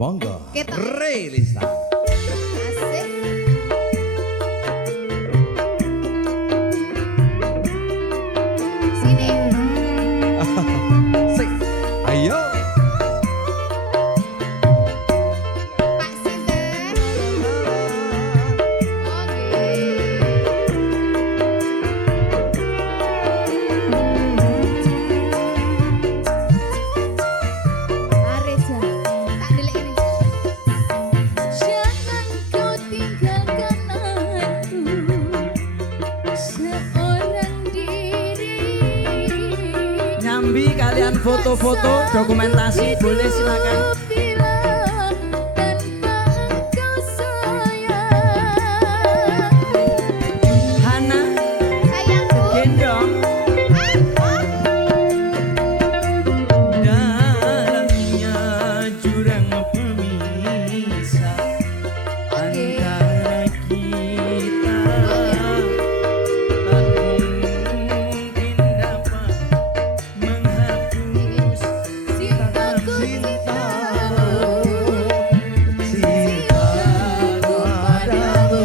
Monggo. Ketok. Relisa. Asik. Sini. Sik. Ayo. Pak Sinten. Oke. Areza. Tak delik ini. Jangan kau tinggalkan aku seorang diri. Nyambi kalian foto-foto dokumentasi boleh silakan. Hana gendong dalamnya jurang pemisah antara kita. Tak mungkin dapat menghapus Cintaku Cintaku padamu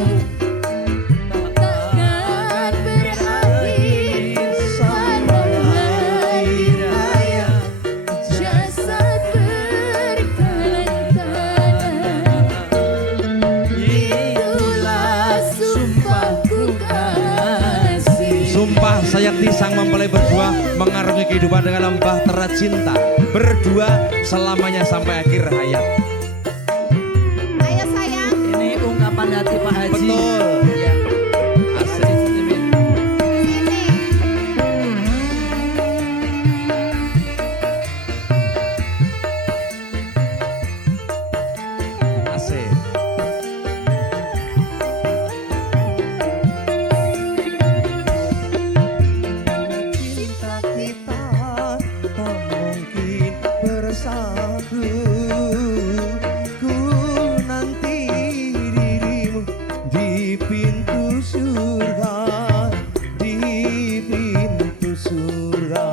takkan berakhir sampai hari raya. jasad berkeleng tanah. Itulah sumpahku kasih. Sumpah saya Tisang mempelai berdua mengarungi kehidupan dengan bahtera cinta, berdua selamanya sampai akhir hayat. Ayo sayang. Ini ungkapan hati Pak Haji. Betul. Ya. Asik. Sini. Asik. Cinta kita tak mungkin bersatu. Ku nanti dirimu di pintu surga, di pintu surga.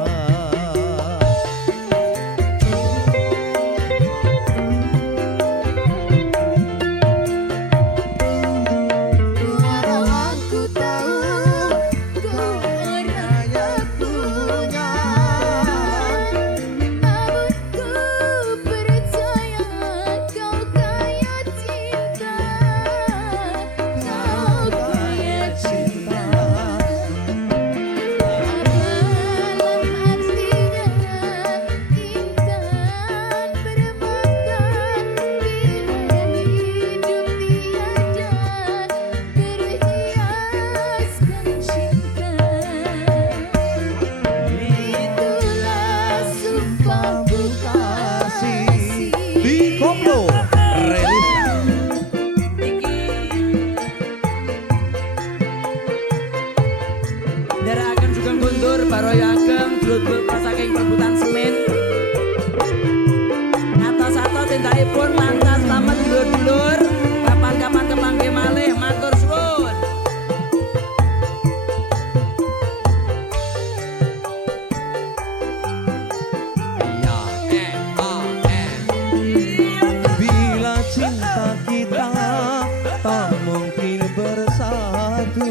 Walau aku tahu kau orang yang punya, namun ku percaya kau kaya cinta, kau kaya cinta. Apalah artinya intan berbakat bila hidup tiada berhiaskan cinta. Itulah sumpahku kasih. Di Koplo Relisa. Dara akan juga mundur baroyo ageng dulur saking perebutan semen. Atas-atas tindakipun lantas selamat dulur-dulur. Kapan-kapan kemangke malih matur suwun. Bila cinta kita tak mungkin bersatu,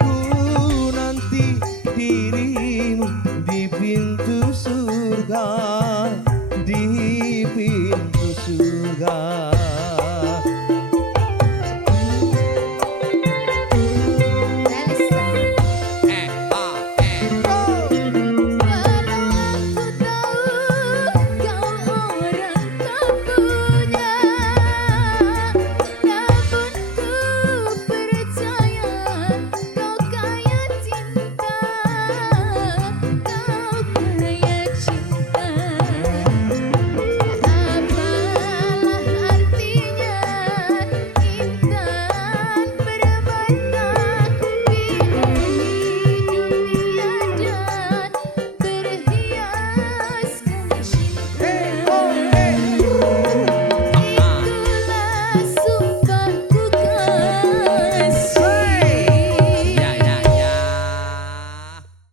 ku nanti dirimu di pintu surga, di